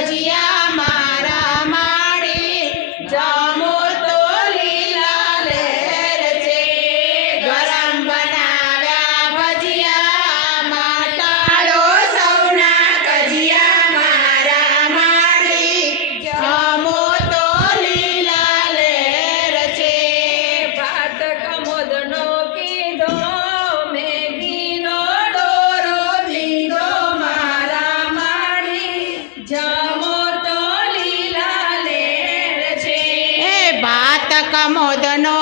Yeah. દામોદનો